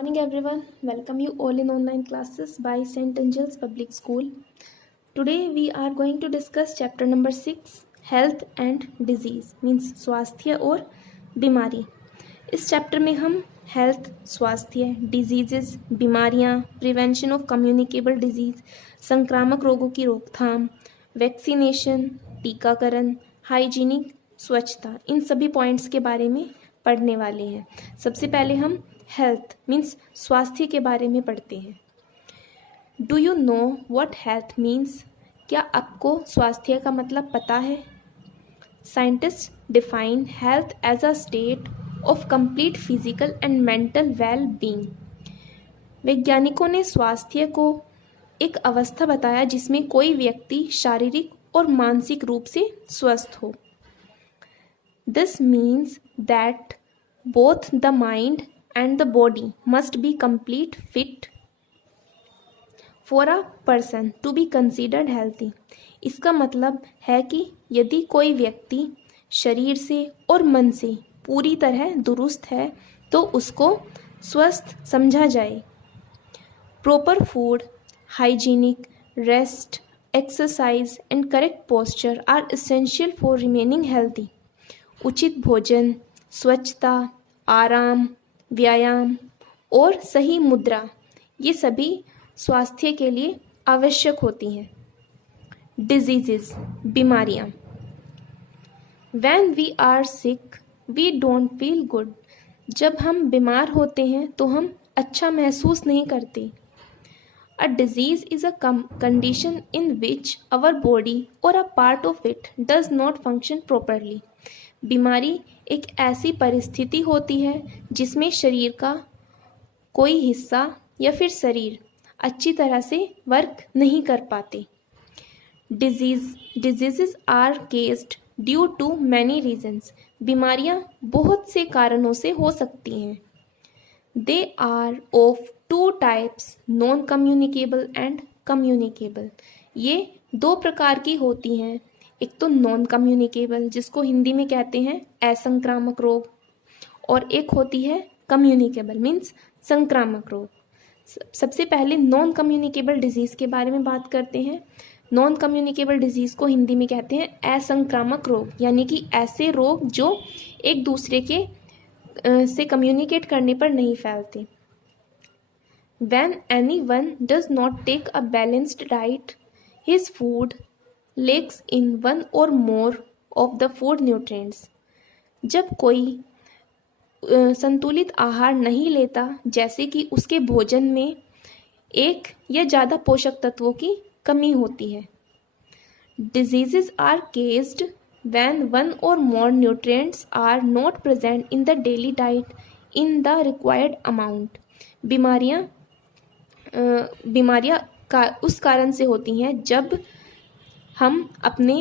Morning everyone, welcome you all in online classes by St. Angel's Public School. Today we are going to discuss chapter number 6 Health and Disease means स्वास्थ्य और बीमारी. इस chapter में हम health स्वास्थ्य, diseases बीमारियां, prevention of communicable disease, संक्रामक रोगों की रोकथाम, वैक्सीनेशन टीकाकरण, हाइजीनिक स्वच्छता, इन सभी पॉइंट्स के बारे में पढ़ने वाले हैं. सबसे पहले हम हेल्थ मीन्स स्वास्थ्य के बारे में पढ़ते हैं. Do you know what health means? क्या आपको स्वास्थ्य का मतलब पता है? Scientist define health as a state of complete physical and mental well being. वैज्ञानिकों ने स्वास्थ्य को एक अवस्था बताया जिसमें कोई व्यक्ति शारीरिक और मानसिक रूप से स्वस्थ हो. This means that both the mind and the body must be complete fit for a person to be considered healthy. इसका मतलब है कि यदि कोई व्यक्ति शरीर से और मन से पूरी तरह दुरुस्त है तो उसको स्वस्थ समझा जाए. Proper food, hygienic, rest, exercise and correct posture are essential for remaining healthy. उचित भोजन, स्वच्छता, आराम, व्यायाम और सही मुद्रा, ये सभी स्वास्थ्य के लिए आवश्यक होती हैं. डिजीजेस बीमारियां. When we are sick we don't feel good. जब हम बीमार होते हैं तो हम अच्छा महसूस नहीं करते. A disease is a condition in which our body और a part of it does not function properly. बीमारी एक ऐसी परिस्थिति होती है जिसमें शरीर का कोई हिस्सा या फिर शरीर अच्छी तरह से वर्क नहीं कर पाते. Diseases are caused due to many reasons. बीमारियां बहुत से कारणों से हो सकती हैं. They are of two types, non communicable and communicable. ये दो प्रकार की होती हैं. एक तो नॉन कम्युनिकेबल जिसको हिंदी में कहते हैं असंक्रामक रोग, और एक होती है कम्युनिकेबल मीन्स संक्रामक रोग. सबसे पहले नॉन कम्युनिकेबल डिजीज़ के बारे में बात करते हैं. नॉन कम्युनिकेबल डिजीज़ को हिंदी में कहते हैं असंक्रामक रोग, यानी कि ऐसे रोग जो एक दूसरे के से कम्युनिकेट करने पर नहीं फैलते. When anyone does not take a balanced diet, his food lacks in one or more of the food nutrients. जब कोई संतुलित आहार नहीं लेता, जैसे कि उसके भोजन में एक या ज़्यादा पोषक तत्वों की कमी होती है. Diseases are caused when one or more nutrients are not present in the daily diet in the required amount. बीमारियां उस कारण से होती हैं जब हम अपने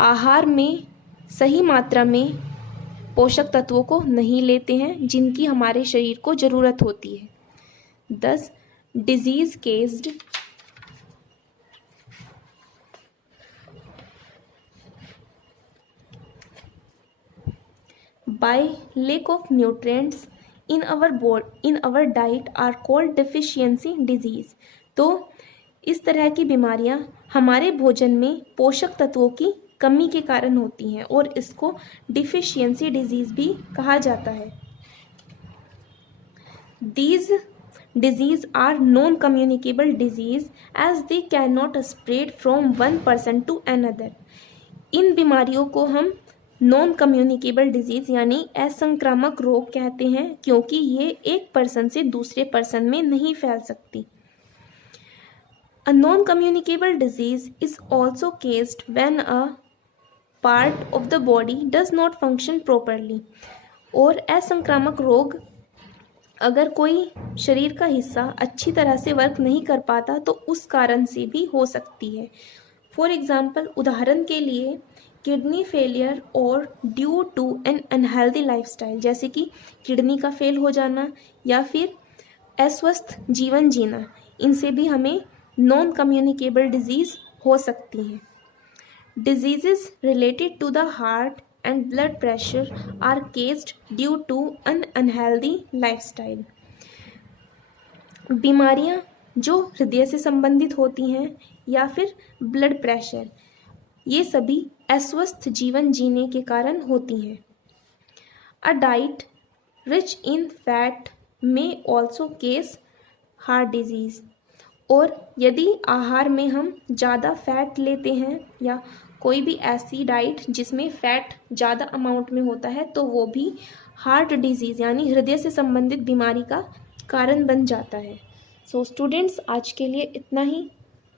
आहार में सही मात्रा में पोषक तत्वों को नहीं लेते हैं जिनकी हमारे शरीर को ज़रूरत होती है. Thus, disease caused by lack of nutrients in our diet are called deficiency disease. तो इस तरह की बीमारियां हमारे भोजन में पोषक तत्वों की कमी के कारण होती हैं और इसको डिफिशियंसी डिजीज भी कहा जाता है. These disease are non communicable disease as they cannot spread from one person to another. इन बीमारियों को हम नॉन कम्युनिकेबल डिजीज यानी असंक्रामक रोग कहते हैं क्योंकि ये एक पर्सन से दूसरे पर्सन में नहीं फैल सकती. A non-communicable disease is also caused when a part of the body does not function properly. और असंक्रामक रोग अगर कोई शरीर का हिस्सा अच्छी तरह से वर्क नहीं कर पाता तो उस कारण से भी हो सकती है. फॉर एग्जाम्पल, उदाहरण के लिए किडनी फेलियर और due to an unhealthy lifestyle, जैसे कि किडनी का फेल हो जाना या फिर अस्वस्थ जीवन जीना, इनसे भी हमें नॉन कम्युनिकेबल डिजीज़ हो सकती हैं. Diseases related to the heart and blood pressure are caused due to un unhealthy lifestyle. बीमारियां जो हृदय से संबंधित होती हैं या फिर ब्लड प्रेशर, ये सभी अस्वस्थ जीवन जीने के कारण होती हैं। A diet rich in fat में ऑल्सो केस हार्ट डिजीज़, और यदि आहार में हम ज़्यादा फैट लेते हैं या कोई भी ऐसी डाइट जिसमें फ़ैट ज़्यादा अमाउंट में होता है तो वो भी हार्ट डिजीज़ यानी हृदय से संबंधित बीमारी का कारण बन जाता है। सो स्टूडेंट्स, आज के लिए इतना ही।